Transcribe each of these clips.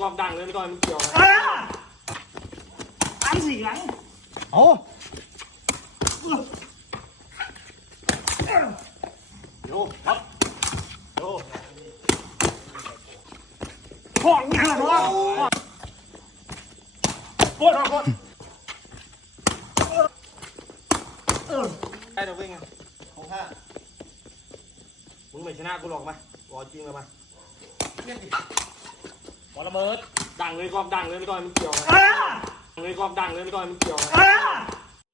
ความดังเลยไม่ต้องให้มันเกี่ยวนะอันสี่หลังเอาโยครับโยห้องยังหรอปวดปวดได้เดี๋ยววิ่งไงของข้ามึงไม่ชนะกูหรอกมารอจริงเลยมาเนี่ยดิบ อลระเบิดดังเลยความดังเลยไม่ต้องให้มันเกี่ยวนะดังเลยความดังเลยไม่ต้องให้มันเกี่ยวนะ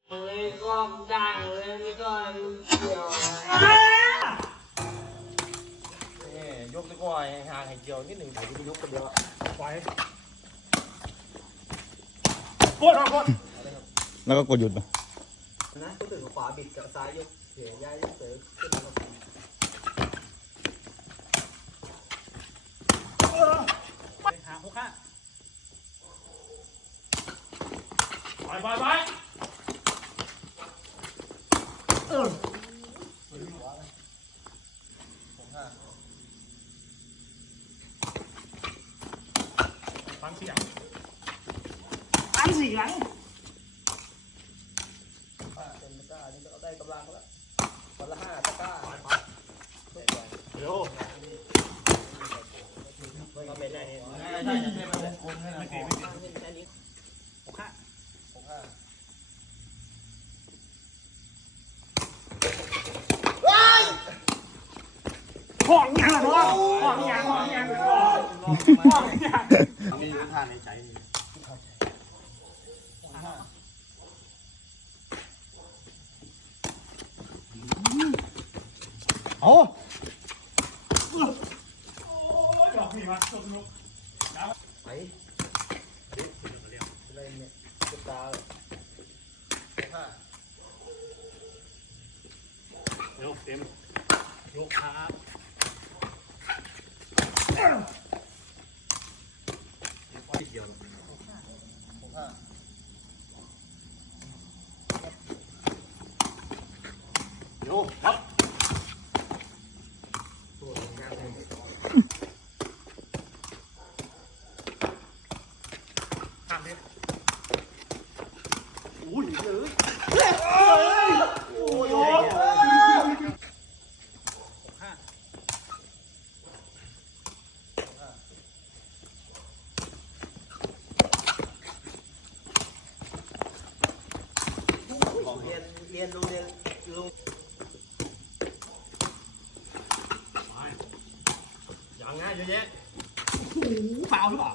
เลยความดังเลยไม่ต้องให้มันเกี่ยวนะนี่ยกดีกว่าห่างให้เกี่ยวนิดหนึ่งเดี๋ยวกูไปยกคนเดียวอะไปปวดปวดแล้วก็กดหยุดมานะพูดถึงขวาบิดกับซ้ายยกเสียย้ายยกเสือขึ้นมาไปหาพวกข้า ไปไปไปฟังเสียงอันสี่หลังเป็นตะกร้านี่ก็ได้กำลังแล้ววันละห้าตะกร้าเดี๋ยวมาเป็นได้เนี่ยได้ได้ได้ไม่คงไม่ได้ไม่ได้ไม่ได้ นี้หกห้าหกห้าห้องยังหรอห้องยังห้องยังห้องยังมีรู้ท่าในใจนี่เอาดอกนี่มาสนุกไปอะไรเนี่ยตุ๊กตาห้า เร็วเต็มยกขาติดเดียวหกห้าโยครับียนเรียนโรงเรียนลุงยังไงเยอะแยะเปล่าหรือเปล่า